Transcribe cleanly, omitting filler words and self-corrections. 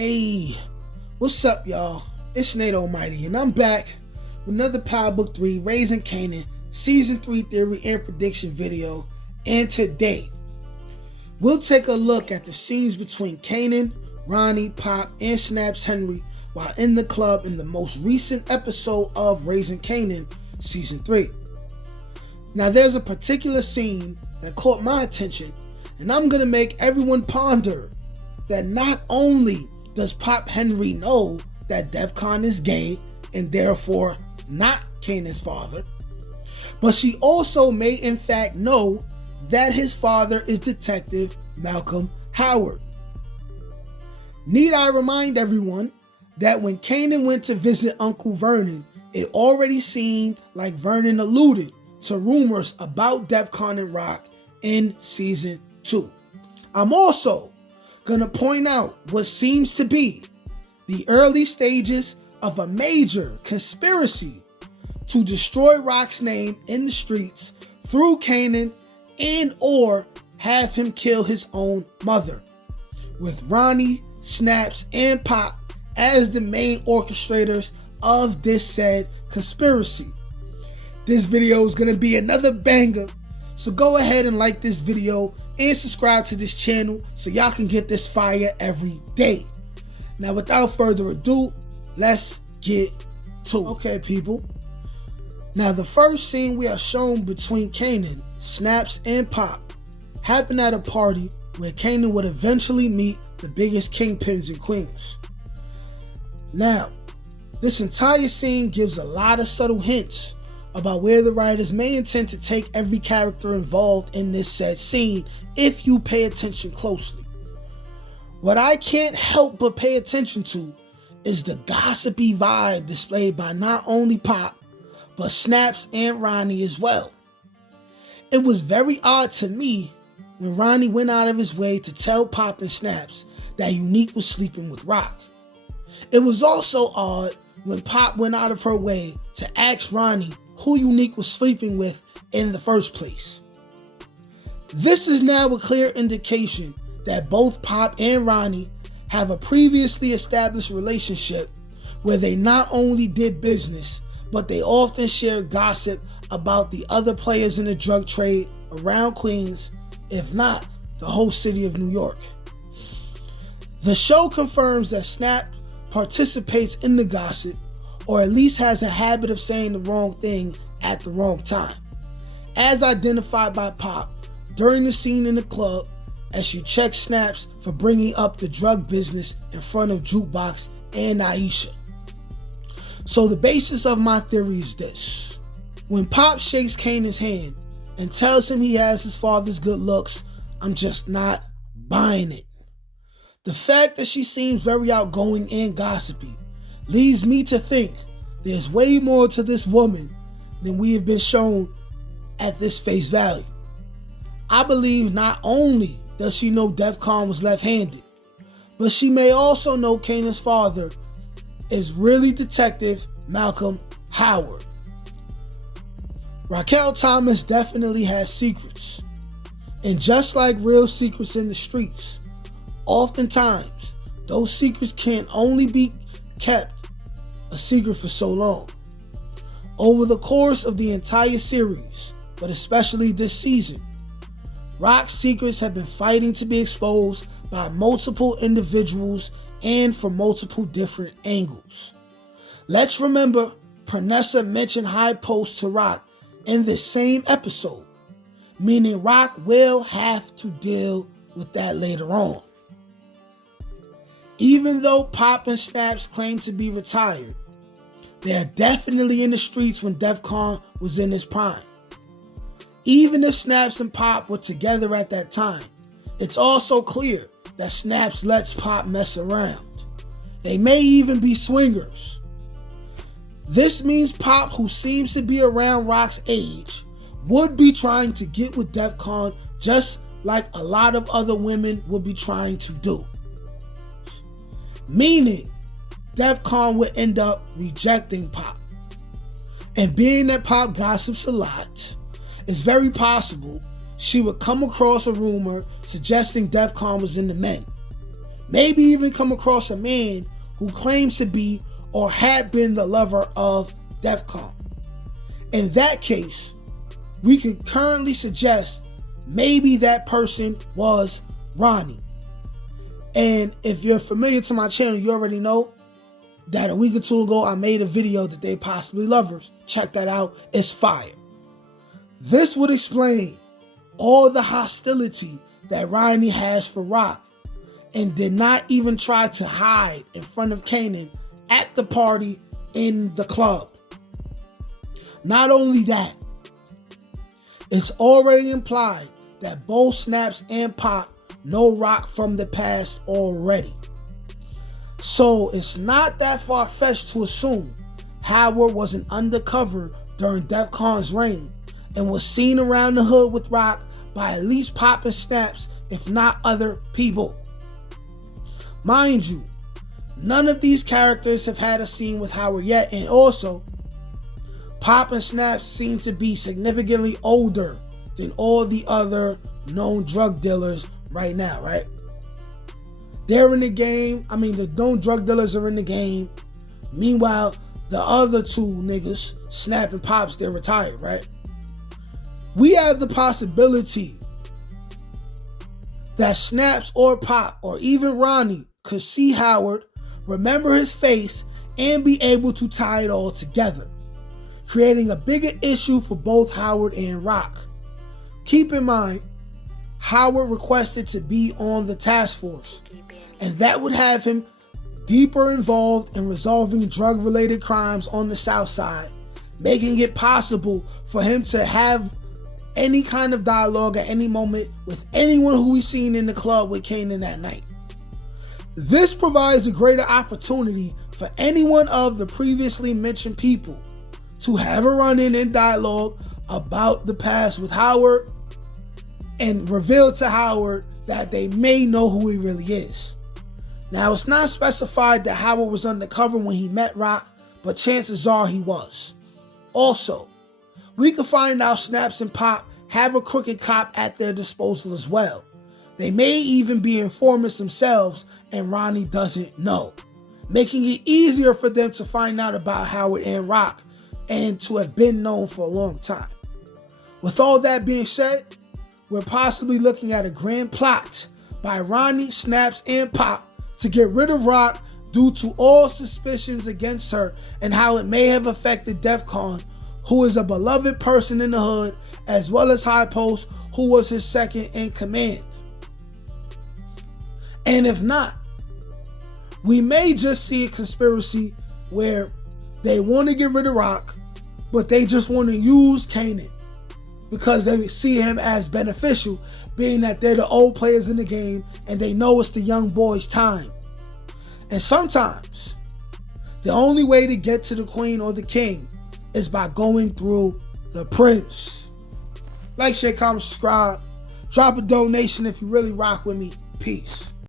Hey, what's up, y'all? It's Nate Almighty, and I'm back with another Power Book 3 Raising Kanan Season 3 Theory and Prediction video. And today, we'll take a look at the scenes between Kanan, Ronnie, Pop, and Snaps Henry while in the club in the most recent episode of Raising Kanan Season 3. Now, there's a particular scene that caught my attention, and I'm going to make everyone ponder that not only does Pop Henry know that Defcon is gay and therefore not Kanan's father, but she also may in fact know that his father is Detective Malcolm Howard. Need I remind everyone that when Kanan went to visit Uncle Vernon, it already seemed like Vernon alluded to rumors about Defcon and Rock in Season 2. I'm also going to point out what seems to be the early stages of a major conspiracy to destroy Rock's name in the streets through Kanan and or have him kill his own mother, with Ronnie, Snaps, and Pop as the main orchestrators of this said conspiracy. This video is going to be another banger, so go ahead and like this video and subscribe to this channel so y'all can get this fire every day. Now, without further ado, let's get to it. Okay, people. Now, the first scene we are shown between Kanan, Snaps, and Pop happened at a party where Kanan would eventually meet the biggest kingpins in Queens. Now, this entire scene gives a lot of subtle hints about where the writers may intend to take every character involved in this said scene if you pay attention closely. What I can't help but pay attention to is the gossipy vibe displayed by not only Pop, but Snaps and Ronnie as well. It was very odd to me when Ronnie went out of his way to tell Pop and Snaps that Unique was sleeping with Rock. It was also odd when Pop went out of her way to ask Ronnie who Unique was sleeping with in the first place. This is now a clear indication that both Pop and Ronnie have a previously established relationship where they not only did business, but they often shared gossip about the other players in the drug trade around Queens, if not the whole city of New York. The show confirms that Snap participates in the gossip, or at least has a habit of saying the wrong thing at the wrong time, as identified by Pop during the scene in the club as she checks Snaps for bringing up the drug business in front of Jukebox and Aisha. So the basis of my theory is this. When Pop shakes Kanan's hand and tells him he has his father's good looks, I'm just not buying it. The fact that she seems very outgoing and gossipy leads me to think there's way more to this woman than we have been shown at this face value. I believe not only does she know Defcon was left-handed, but she may also know Kanan's father is really Detective Malcolm Howard. Raquel Thomas definitely has secrets, and just like real secrets in the streets, oftentimes those secrets can only be kept a secret for so long. Over the course of the entire series, but especially this season, Rock's secrets have been fighting to be exposed by multiple individuals and from multiple different angles. Let's remember, Pernessa mentioned high posts to Rock in this same episode, meaning Rock will have to deal with that later on. Even though Pop and Snaps claim to be retired, they are definitely in the streets when Defcon was in his prime. Even if Snaps and Pop were together at that time, it's also clear that Snaps lets Pop mess around. They may even be swingers. This means Pop, who seems to be around Rock's age, would be trying to get with Defcon just like a lot of other women would be trying to do. Meaning, Defcon would end up rejecting Pop. And being that Pop gossips a lot, it's very possible she would come across a rumor suggesting Defcon was in the men. maybe even come across a man who claims to be or had been the lover of Defcon. In that case, we could currently suggest maybe that person was Ronnie. And if you're familiar to my channel, you already know that a week or two ago I made a video that they possibly lovers. Check that out. It's fire. This would explain all the hostility that Ronnie has for Rock and did not even try to hide in front of Kanan at the party in the club. Not only that, it's already implied that both Snaps and Pop know Rock from the past already. So it's not that far-fetched to assume Howard was an undercover during Defcon's reign and was seen around the hood with Rock by at least Pop and Snaps, if not other people. Mind you, none of these characters have had a scene with Howard yet, and also, Pop and Snaps seem to be significantly older than all the other known drug dealers right now, right? They're in the game. I mean, the known drug dealers are in the game. Meanwhile, the other two niggas, Snap and Pops, they're retired, right? We have the possibility that Snaps or Pop or even Ronnie could see Howard, remember his face, and be able to tie it all together, creating a bigger issue for both Howard and Rock. Keep in mind, Howard requested to be on the task force, and that would have him deeper involved in resolving drug-related crimes on the South Side, making it possible for him to have any kind of dialogue at any moment with anyone who he's seen in the club with Kanan that night. This provides a greater opportunity for any one of the previously mentioned people to have a run-in and dialogue about the past with Howard and reveal to Howard that they may know who he really is. Now, it's not specified that Howard was undercover when he met Rock, but chances are he was. Also, we could find out Snaps and Pop have a crooked cop at their disposal as well. They may even be informants themselves and Ronnie doesn't know, making it easier for them to find out about Howard and Rock and to have been known for a long time. With all that being said, we're possibly looking at a grand plot by Ronnie, Snaps, and Pop to get rid of Rock due to all suspicions against her and how it may have affected Defcon, who is a beloved person in the hood, as well as High Post, who was his second in command. And if not, we may just see a conspiracy where they want to get rid of Rock, but they just want to use Kanan because they see him as beneficial, being that they're the old players in the game and they know it's the young boys' time. And sometimes, the only way to get to the queen or the king is by going through the prince. Like, share, comment, subscribe. Drop a donation if you really rock with me. Peace.